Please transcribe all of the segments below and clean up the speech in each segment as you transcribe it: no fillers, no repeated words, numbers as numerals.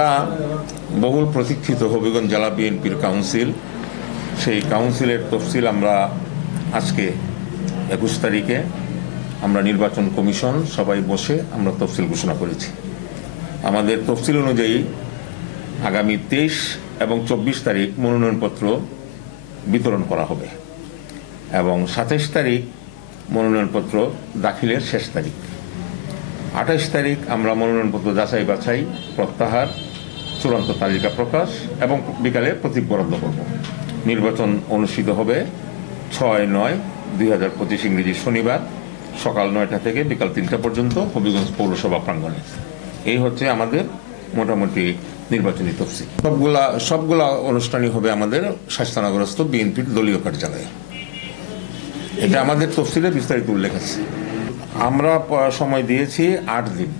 আমরা বহুল প্রতীক্ষিত হবিগঞ্জ জেলা বিএনপির কাউন্সিল, সেই কাউন্সিলের তফসিল আমরা আজকে 21 তারিখে আমরা নির্বাচন কমিশন সবাই বসে আমরা তফসিল ঘোষণা করেছি। আমাদের তফসিল অনুযায়ী আগামী 23 এবং 24 তারিখ মনোনয়নপত্র বিতরণ করা হবে এবং 27 তারিখ মনোনয়নপত্র দাখিলের শেষ তারিখ। 28 তারিখ আমরা মনোনয়নপত্র যাচাই বাছাই, প্রত্যাহার, চূড়ান্ত তালিকা প্রকাশ এবং বিকালে প্রতীক বরাদ্দ করব। নির্বাচন অনুষ্ঠিত হবে 6-9-2025 ইংরেজি শনিবার সকাল 9টা থেকে বিকাল 3টা পর্যন্ত হবিগঞ্জ পৌরসভা প্রাঙ্গণে। এই হচ্ছে আমাদের মোটামুটি নির্বাচনী তফসিল। সবগুলা অনুষ্ঠানই হবে আমাদের শাস্তানগরস্থ বিএনপির দলীয় কার্যালয়ে। এটা আমাদের তফসিলে বিস্তারিত উল্লেখ আছে। আমরা সময় দিয়েছি 8 দিন।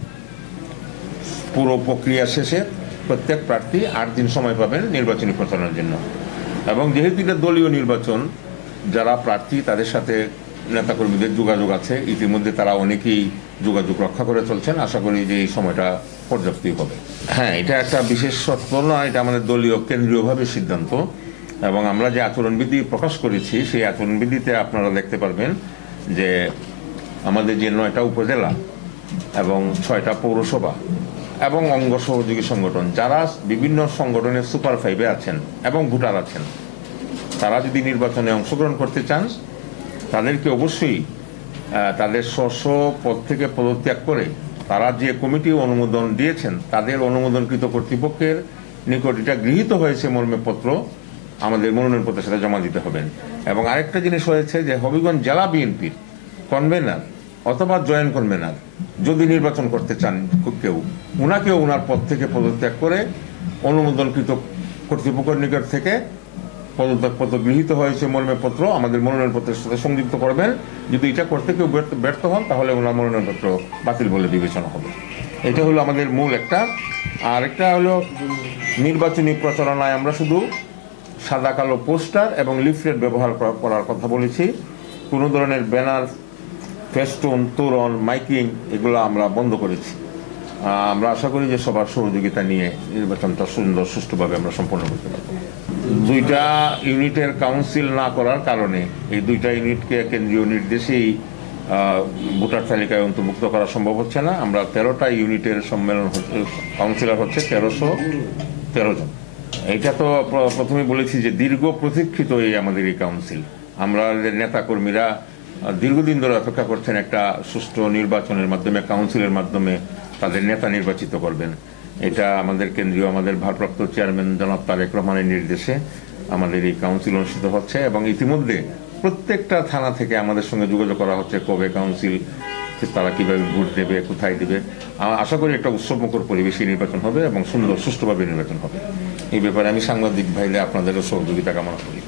পুরো প্রক্রিয়া শেষে প্রত্যেক প্রার্থী 8 দিন সময় পাবেন নির্বাচনী প্রচারণার জন্য। এবং যেহেতু এটা দলীয় নির্বাচন, যারা প্রার্থী তাদের সাথে নেতাকর্মীদের যোগাযোগ আছে, ইতিমধ্যে তারা অনেকেই যোগাযোগ রক্ষা করে চলছেন। আশা করি যে এই সময়টা পর্যাপ্তই হবে। হ্যাঁ, এটা একটা বিশেষ শর্ত নয়, এটা আমাদের দলীয় কেন্দ্রীয়ভাবে সিদ্ধান্ত। এবং আমরা যে আচরণবিধি প্রকাশ করেছি সেই আচরণবিধিতে আপনারা দেখতে পারবেন যে আমাদের যে 9টা উপজেলা এবং 6টা পৌরসভা এবং অঙ্গ সহযোগী সংগঠন, যারা বিভিন্ন সংগঠনের সুপার 5-এ আছেন এবং ভোটার আছেন, তারা যদি নির্বাচনে অংশগ্রহণ করতে চান তাদেরকে অবশ্যই তাদের স্ব পদ থেকে পদত্যাগ করে তারা যে কমিটি অনুমোদন দিয়েছেন তাদের অনুমোদনকৃত কর্তৃপক্ষের নিকট এটা গৃহীত হয়েছে মর্মে পত্র আমাদের মনোনয়নপত্রের সাথে জমা দিতে হবেন। এবং আরেকটা জিনিস হয়েছে যে হবিগঞ্জ জেলা বিএনপির কনভেনার অথবা জয়েন্ট কনভেনার যদি নির্বাচন করতে চান কেউ, উনাকেও উনার পদ থেকে পদত্যাগ করে অনুমোদনকৃত কর্তৃপক্ষের নিকট থেকে পদত্যাগপত্র গৃহীত হয়েছে মর্মে পত্র আমাদের মনোনয়নপত্রের সাথে সংযুক্ত করবেন। যদি এটা করতে কেউ ব্যর্থ হন তাহলে ওনার মনোনয়নপত্র বাতিল বলে বিবেচনা হবে। এটা হলো আমাদের মূল একটা। আর একটা হলো নির্বাচনী প্রচারণায় আমরা শুধু সাদা কালো পোস্টার এবং লিফলেট ব্যবহার করার কথা বলেছি। কোনো ধরনের ব্যানার, ফেস্টুন, তোরণ, মাইকিং এগুলো আমরা বন্ধ করেছি। আমরা আশা করি যে সবার সহযোগিতা নিয়ে নির্বাচনটা সুন্দর সুষ্ঠুভাবে আমরা সম্পন্ন করতে পারব। 2টা ইউনিটের কাউন্সিল না করার কারণে এই 2টা ইউনিটকে কেন্দ্রীয় নির্দেশেই ভোটার তালিকায় অন্তর্ভুক্ত করা সম্ভব হচ্ছে না। আমরা 13টা ইউনিটের সম্মেলন কাউন্সিলর হচ্ছে 1313 জন। এটা তো প্রথমে বলেছি যে দীর্ঘ প্রতীক্ষিত আমাদের এই কাউন্সিল। আমরা নেতাকর্মীরা দীর্ঘদিন ধরে অপেক্ষা করছেন একটা সুষ্ঠু নির্বাচনের মাধ্যমে, কাউন্সিলের মাধ্যমে তাদের নেতা নির্বাচিত করবেন। এটা আমাদের কেন্দ্রীয়, আমাদের ভারপ্রাপ্ত চেয়ারম্যান জনাব তারেক রহমানের নির্দেশে আমাদের এই কাউন্সিল অনুষ্ঠিত হচ্ছে। এবং ইতিমধ্যে প্রত্যেকটা থানা থেকে আমাদের সঙ্গে যোগাযোগ করা হচ্ছে কবে কাউন্সিল, তারা কিভাবে ভোট দেবে, কোথায় দেবে। আশা করি একটা উৎসবমুখর পরিবেশে নির্বাচন হবে এবং সুন্দর সুষ্ঠুভাবে নির্বাচন হবে। এই ব্যাপারে আমি সাংবাদিক ভাইদের আপনাদেরও সহযোগিতা কামনা করি।